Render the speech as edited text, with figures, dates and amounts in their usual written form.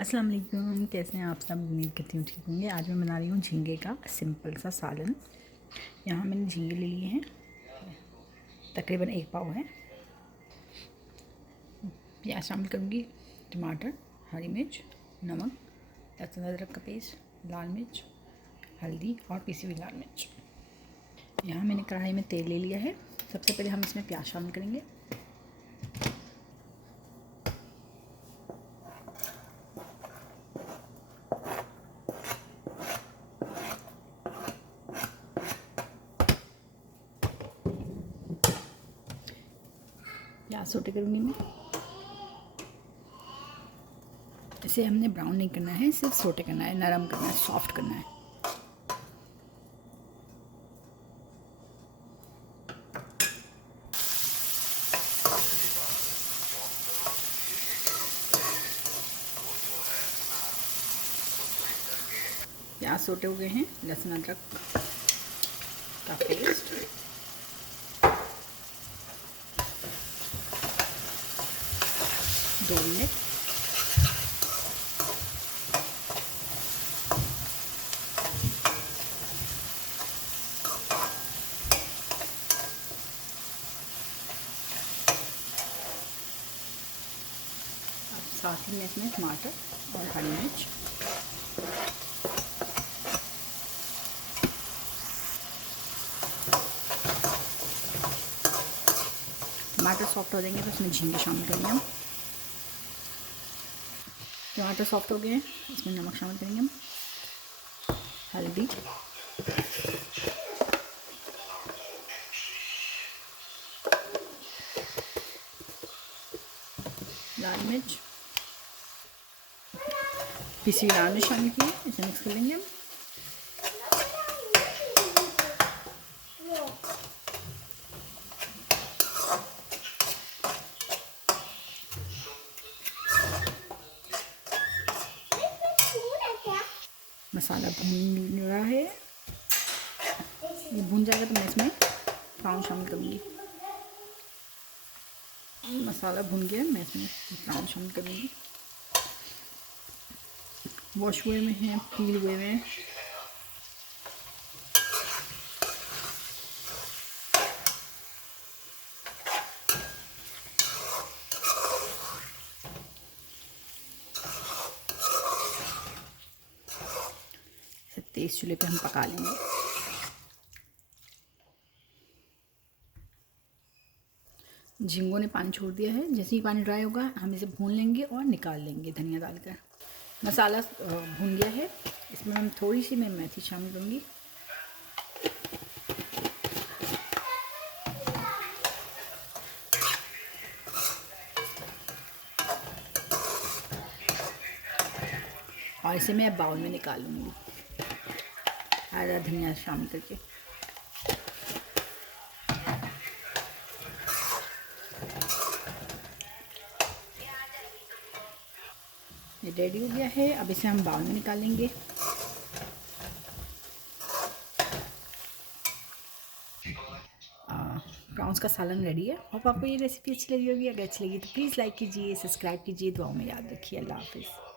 अस्सलाम वालेकुम, कैसे हैं आप सब। उम्मीद करती हूँ ठीक होंगे। आज मैं बना रही हूँ झींगे का सिंपल सा सालन। यहाँ मैंने झींगे ले लिए हैं, तकरीबन 1 पाव है। प्याज शामिल करूँगी, टमाटर, हरी मिर्च, नमक, लहसुन अदरक का पेस्ट, लाल मिर्च, हल्दी और पिसी हुई लाल मिर्च। यहाँ मैंने कढ़ाई में तेल ले लिया है। सबसे पहले हम इसमें प्याज शामिल करेंगे। प्याज सोटे करूँगी मैं। इसे हमने ब्राउन नहीं करना है, सिर्फ सोटे करना है, नरम करना है, सॉफ्ट करना है। प्याज सोटे हो गए हैं। लहसुन अदरक का पेस्ट, दो मिनट। अब साथ ही में इसमें टमाटर और हरी मिर्च, टमाटर सॉफ्ट हो जाएंगे तो इसमें झींगे शामिल करेंगे हम। टमाटर सॉफ्ट हो गए हैं, इसमें नमक शामिल करेंगे हम, हल्दी, लाल मिर्च, पिसी हुई लाल मिर्च शामिल की है। इसे मिक्स कर लेंगे हम। मसाला भून रहा है, ये भून जाएगा तो मैं इसमें प्राउन शामिल करूँगी। मसाला भून गया, मैं इसमें प्राउन शामिल करूँगी। वॉश हुए में हैं, पील हुए में। तेज चूल्हे पे हम पका लेंगे। झींगों ने पानी छोड़ दिया है। जैसे ही पानी ड्राई होगा हम इसे भून लेंगे और निकाल लेंगे धनिया डालकर। मसाला भून गया है, इसमें हम थोड़ी सी मैं मेथी शामिल करूँगी। और इसे मैं बाउल में निकाल लूँगी, हरा धनिया शामिल करके। ये रेडी हो गया है, अब इसे हम बाउल में निकाल लेंगे। प्रॉन्स का सालन रेडी है। होप आपको ये रेसिपी अच्छी लगी होगी। अगर अच्छी लगी तो प्लीज़ लाइक कीजिए, सब्सक्राइब कीजिए, दुआओं में याद रखिए। अल्लाह हाफिज़।